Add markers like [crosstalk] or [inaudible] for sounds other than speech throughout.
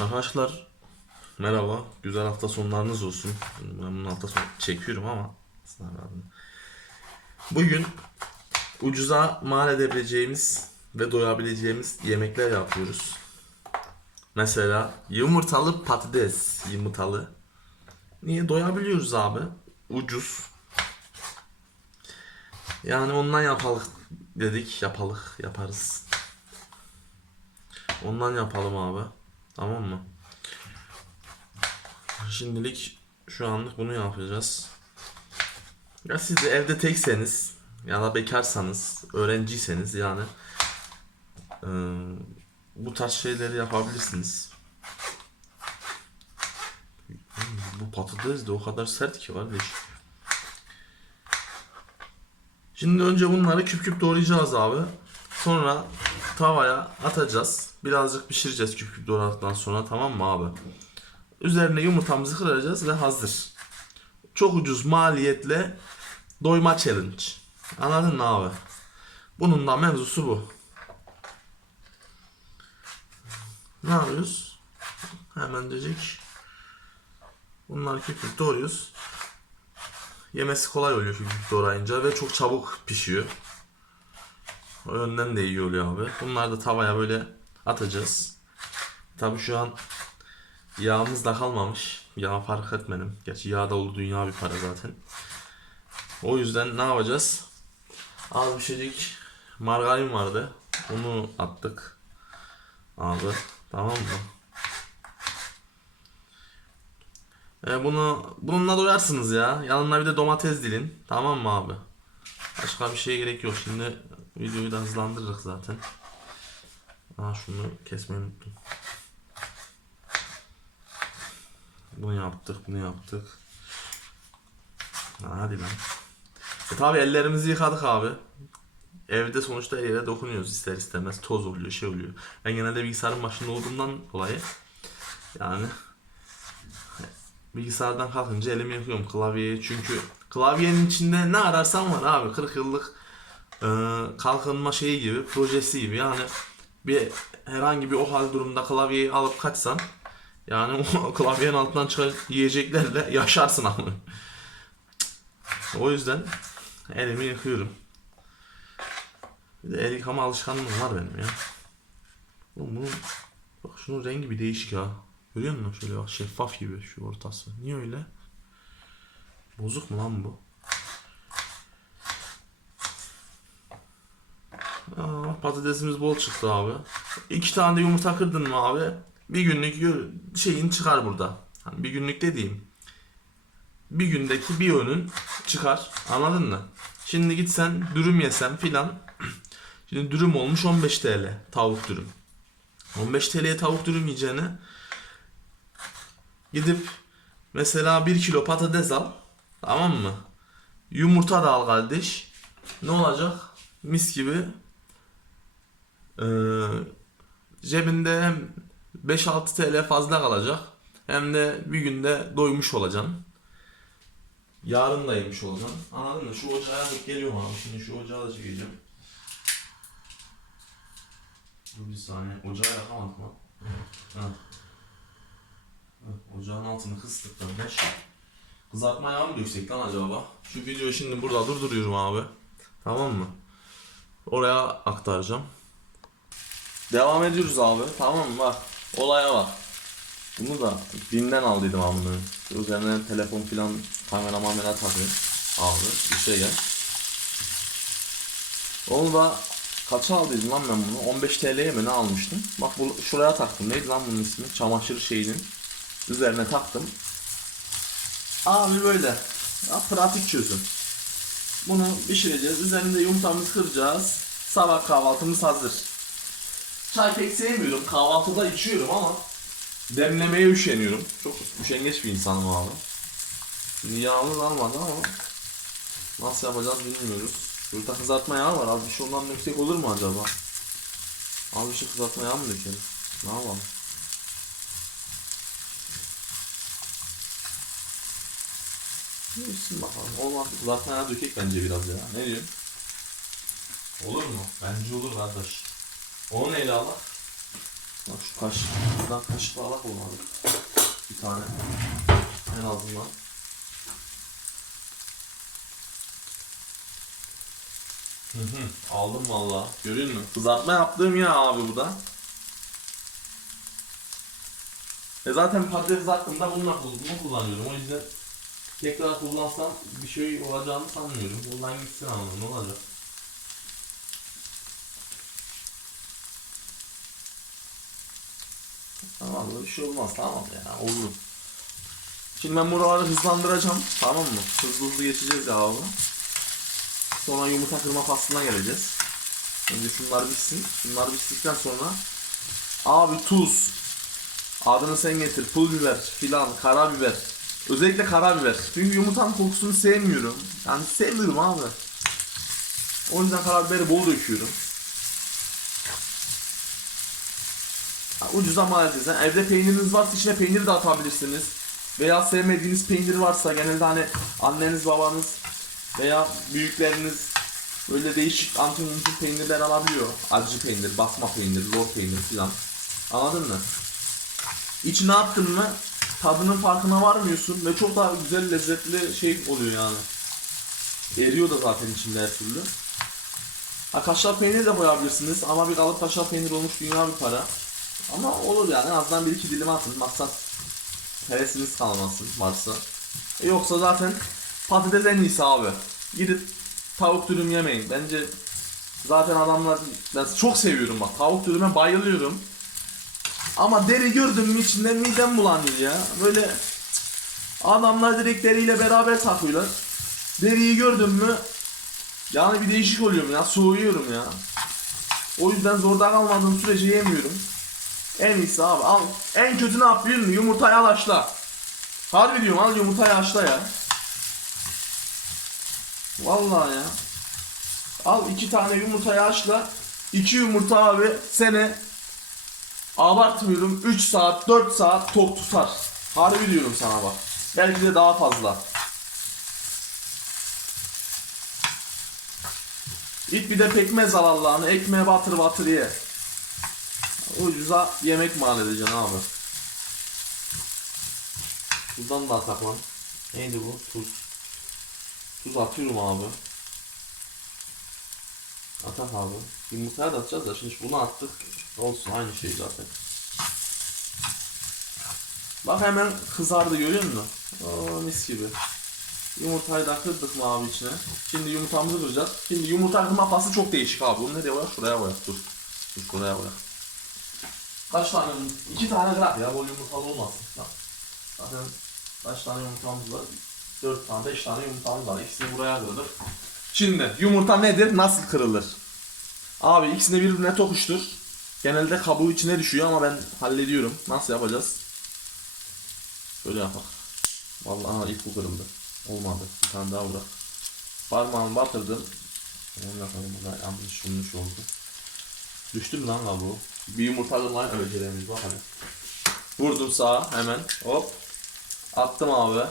Arkadaşlar merhaba. Güzel hafta sonlarınız olsun. Ben bunu hafta sonu çekiyorum ama Bugün ucuza mal edebileceğimiz ve doyabileceğimiz yemekler yapıyoruz. Mesela yumurtalı patates yumurtalı. Niye doyabiliyoruz abi? Ucuz. Yani ondan yapalım dedik. Yapalık yaparız. Ondan yapalım abi. Tamam mı? Şimdilik şu anlık bunu yapacağız. Ya siz de evde tekseniz ya da bekarsanız, öğrenciyseniz yani eee, bu tarz şeyleri yapabilirsiniz. Bu patates de o kadar sert ki kardeş. Şimdi önce bunları küp küp doğrayacağız abi. Sonra tavaya atacağız. Birazcık pişireceğiz küp küp doğradıktan sonra tamam mı abi? Üzerine yumurtamızı kıracağız ve hazır. Çok ucuz maliyetle doyma challenge. Anladın mı abi? Bunun da mevzusu bu. Ne yapıyoruz? Hemen diyecek. Bunları küp küp doğruyoruz. Yemesi kolay oluyor küp küp doğrayınca ve çok çabuk pişiyor. O yönden de iyi oluyor abi. Bunları da tavaya böyle atacağız. Tabi şu an yağımız da kalmamış. Yağ fark etmedim. Gerçi yağ da oldu dünya bir para zaten. O yüzden ne yapacağız? Az bir şeycik margarin vardı. Onu attık. Abi tamam mı? E bunu bununla doyarsınız ya. Yanına bir de domates dilin. Tamam mı abi? Başka bir şeye gerek yok. Şimdi videoyu da hızlandırırız zaten. Aa şunu kesmeyi unuttum. Bunu yaptık, bunu yaptık. Ha, hadi lan. E tabi ellerimizi yıkadık abi. Evde sonuçta her yere dokunuyoruz ister istemez. Toz oluyor, şey oluyor. Ben genelde bilgisayarın başında olduğumdan dolayı yani bilgisayardan kalkınca elimi yıkıyorum klavyeyi. Çünkü klavyenin içinde ne ararsan var abi. 40 yıllık e, kalkınma şeyi gibi, projesi gibi. Yani bir herhangi bir o hal durumda klavyeyi alıp kaçsan yani [laughs] klavyenin altından çıkan yiyeceklerle yaşarsın ama. O yüzden elimi yıkıyorum. Bir de el yıkama alışkanlığım var benim ya. Oğlum bunun, bak şunun rengi bir değişik ha. Görüyor musun? Şöyle bak şeffaf gibi şu ortası. Niye öyle? Bozuk mu lan bu? Aa, patatesimiz bol çıktı abi. İki tane de yumurta kırdın mı abi? Bir günlük şeyin çıkar burada. Hani bir günlük dediğim. Bir gündeki bir öğünün çıkar. Anladın mı? Şimdi gitsen dürüm yesen filan. [clears throat] Şimdi dürüm olmuş 15 TL. Tavuk dürüm. 15 TL'ye tavuk dürüm yiyeceğine gidip mesela 1 kilo patates al. Tamam mı? Yumurta da al kardeş. Ne olacak? Mis gibi. Ee, cebinde hem 5-6 TL fazla kalacak. Hem de bir günde doymuş olacaksın. Yarın da yemiş olacaksın. Anladın mı? Şu ocağa geliyorum abi. Şimdi şu ocağı da çekeceğim. Dur bir saniye. Ocağı yakamadık lan. Ha. Ha, Ocağın altını kıstık kardeş. Kızartma yağı mı döksek lan acaba? Şu videoyu şimdi burada durduruyorum abi. Tamam mı? Oraya aktaracağım. Devam ediyoruz abi. Tamam mı? Bak. Olaya bak. Bunu da Bim'den aldıydım abi bunu. Üzerine telefon filan kamera mamera takıyorum. Abi bir şey gel. Onu da kaça aldıydım lan ben bunu? 15 TL'ye mi ne almıştım? Bak bu şuraya taktım. Neydi lan bunun ismi? Çamaşır şeyinin. Üzerine taktım. Abi böyle. Ya, pratik çözüm. Bunu pişireceğiz. Üzerinde yumurtamızı kıracağız. Sabah kahvaltımız hazır. Çay pek sevmiyorum. Kahvaltıda içiyorum ama demlemeye üşeniyorum. Çok üşengeç bir insanım abi. Şimdi yağımız almadı ama nasıl yapacağız bilmiyoruz. Burada kızartma yağı var. Az bir şey ondan yüksek olur mu acaba? Az bir şey kızartma yağı mı dökelim? Ne yapalım? Bilirsin bakalım. Olmaz. Yağı dökek bence biraz ya. Ne diyorsun? Olur mu? Bence olur kardeş. Onu neyle alak? Bak şu kaşık. Buradan kaşıkla alak olmadı. Bir tane. En azından. Hı hı, aldım valla. Görüyor musun? Kızartma yaptığım ya abi bu da. E zaten patates kızarttığımda bununla bunu kullanıyorum. O yüzden tekrar kullansam bir şey olacağını sanmıyorum. Bundan gitsin ama ne olacak? Tamam da bir şey olmaz tamam ya olur. Şimdi ben buraları hızlandıracağım tamam mı? Hızlı hızlı geçeceğiz abi. Sonra yumurta kırma faslına geleceğiz. Önce şunlar bitsin. Şunlar bittikten sonra abi tuz. Adını sen getir. Pul biber filan, karabiber. Özellikle karabiber. Çünkü yumurtanın kokusunu sevmiyorum. Yani sevmiyorum abi. O yüzden karabiberi bol döküyorum. Ucuza mal edeceğiz. Yani evde peyniriniz varsa içine peynir de atabilirsiniz. Veya sevmediğiniz peynir varsa genelde hani anneniz babanız veya büyükleriniz böyle değişik antin untin peynirler alabiliyor. Acı peynir, basma peynir, lor peynir filan. Anladın mı? İçine attın mı tadının farkına varmıyorsun ve çok daha güzel lezzetli şey oluyor yani. Eriyor da zaten içinde her türlü. Ha kaşar peynir de koyabilirsiniz ama bir kalıp kaşar peynir olmuş dünya bir para. Ama olur yani en azından bir iki dilim atın maksat hevesiniz kalmasın varsa. E yoksa zaten patates en iyisi abi. Gidip tavuk dürüm yemeyin. Bence zaten adamlar ben çok seviyorum bak tavuk dürüme bayılıyorum. Ama deri gördüm mü içinden midem bulanıyor ya. Böyle adamlar direkt deriyle beraber takıyorlar. Deriyi gördüm mü yani bir değişik oluyorum ya soğuyorum ya. O yüzden zorda kalmadığım sürece yemiyorum. En iyisi abi al. En kötü ne yap biliyor musun? Yumurtayı al haşla. Harbi diyorum al yumurtayı haşla ya. Vallahi ya. Al iki tane yumurtayı haşla. İki yumurta abi seni abartmıyorum 3 saat 4 saat tok tutar. Harbi diyorum sana bak. Belki de daha fazla. İt bir de pekmez al Allah'ını. Ekmeğe batır batır ye. Ucuza yemek mal edeceksin abi. Tuzdan da atak lan. Neydi bu? Tuz. Tuz atıyorum abi. Atak abi. Yumurtaya da atacağız da şimdi bunu attık. Olsun aynı şey zaten. Bak hemen kızardı görüyor musun? Oo mis gibi. Yumurtayı da kırdık mı abi içine? Şimdi yumurtamızı kıracağız. Şimdi yumurta kırma pası çok değişik abi. Bunu nereye koyak? Şuraya koyak. Dur. Dur şuraya koyak. Kaç tane? İki tane kırak ya. Bol yumurtalı olmasın. Bak. Zaten kaç tane yumurtamız var? Dört tane, beş tane yumurtamız var. İkisini buraya kırdık. Şimdi yumurta nedir? Nasıl kırılır? Abi ikisini birbirine tokuştur. Genelde kabuğu içine düşüyor ama ben hallediyorum. Nasıl yapacağız? Şöyle yapak. Vallahi aha, ilk bu kırıldı. Olmadı. Bir tane daha bırak. Parmağımı batırdım. Onu yapalım. Bu yanlış olmuş oldu. Düştü mü lan kabuğu? Bir yumurta kırmayı öğreneceğimiz bak hadi. Vurdum sağa hemen. Hop. Attım abi.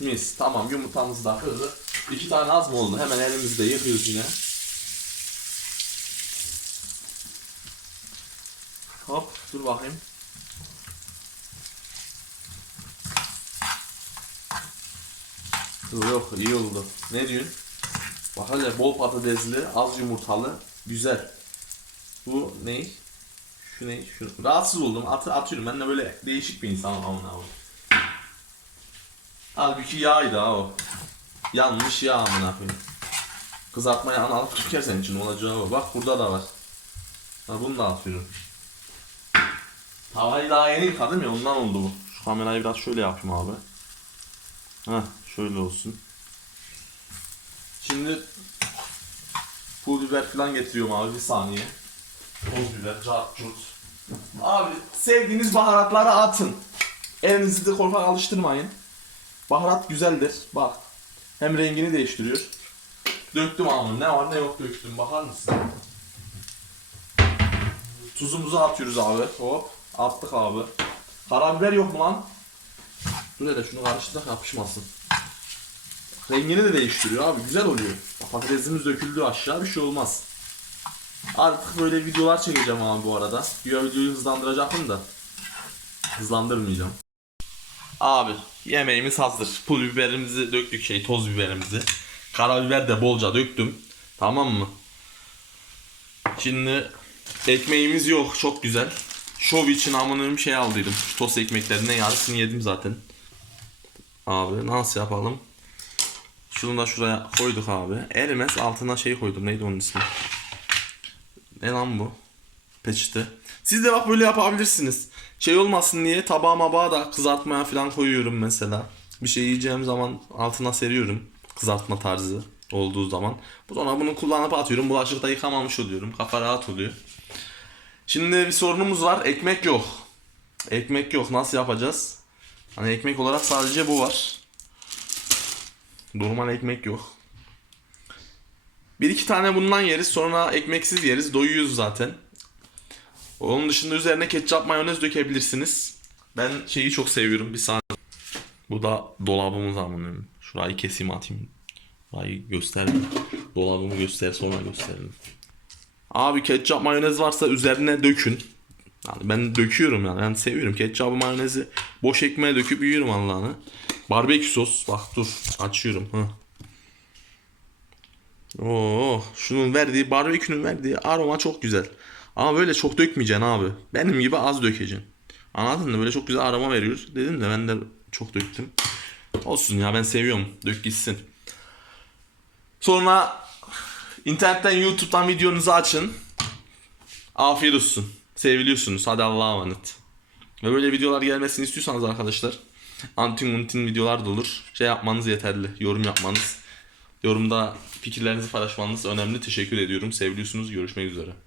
Mis. Tamam yumurtamız da kırdı. İki tane az mı oldu? Hemen elimizde yıkıyoruz yine. Hop dur bakayım. Dur yok iyi oldu. Ne diyorsun? Bak hele bol patatesli, az yumurtalı, güzel. Bu ne? Şu ne? Şu. Rahatsız oldum. At, atıyorum. Ben de böyle değişik bir insanım amına koyayım. Halbuki yağydı ha o. Yanmış yağ amına koyayım. Kızartmaya ana alıp tükersen için olacağı o. Bak burada da var. Ha bunu da atıyorum. Tavayı daha yeni yıkadım ya ondan oldu bu. Şu kamerayı biraz şöyle yapayım abi. Heh şöyle olsun. Şimdi pul biber falan getiriyorum abi bir saniye. Toz biber, cart, curt. Abi sevdiğiniz baharatları atın. Elinizi de korkak alıştırmayın. Baharat güzeldir. Bak. Hem rengini değiştiriyor. Döktüm abi. Ne var ne yok döktüm. Bakar mısın? Tuzumuzu atıyoruz abi. Hop. Attık abi. Karabiber yok mu lan? Dur hele şunu karıştırak yapışmasın. Rengini de değiştiriyor abi. Güzel oluyor. Patatesimiz döküldü aşağı bir şey olmaz. Artık böyle videolar çekeceğim abi bu arada. Videoyu hızlandıracaktım da. Hızlandırmayacağım. Abi yemeğimiz hazır. Pul biberimizi döktük şey toz biberimizi. Karabiber de bolca döktüm. Tamam mı? Şimdi ekmeğimiz yok çok güzel. Şov için amınım şey aldıydım. Şu tost ekmeklerinden yarısını yedim zaten. Abi nasıl yapalım? Şunu da şuraya koyduk abi. Erimez altına şey koydum. Neydi onun ismi? Ne lan bu? Peçete. Siz de bak böyle yapabilirsiniz. Şey olmasın diye tabağa mabağa da kızartmaya falan koyuyorum mesela. Bir şey yiyeceğim zaman altına seriyorum. Kızartma tarzı olduğu zaman. Sonra bunu kullanıp atıyorum. Bulaşıkta yıkamamış oluyorum. Kafa rahat oluyor. Şimdi bir sorunumuz var. Ekmek yok. Ekmek yok. Nasıl yapacağız? Hani ekmek olarak sadece bu var. Normal ekmek yok. Bir iki tane bundan yeriz. Sonra ekmeksiz yeriz. Doyuyoruz zaten. Onun dışında üzerine ketçap mayonez dökebilirsiniz. Ben şeyi çok seviyorum. Bir saniye. Bu da dolabımız amınım. Şurayı keseyim atayım. Şurayı gösterdim. Dolabımı göster sonra gösterelim. Abi ketçap mayonez varsa üzerine dökün. Yani ben döküyorum yani. Ben seviyorum. Ketçap mayonezi boş ekmeğe döküp yiyorum Allah'ını. Barbekü sos. Bak dur. Açıyorum. Hı. Oo, şunun verdiği barbekünün verdiği aroma çok güzel. Ama böyle çok dökmeyeceksin abi. Benim gibi az dökeceksin. Anladın mı? Böyle çok güzel aroma veriyor. Dedim de ben de çok döktüm. Olsun ya ben seviyorum. Dök gitsin. Sonra internetten YouTube'dan videonuzu açın. Afiyet olsun. Seviliyorsunuz. Hadi Allah'a emanet. Ve böyle videolar gelmesini istiyorsanız arkadaşlar antin muntin videolar da olur. Şey yapmanız yeterli. Yorum yapmanız. Yorumda fikirlerinizi paylaşmanız önemli. Teşekkür ediyorum. Seviliyorsunuz. Görüşmek üzere.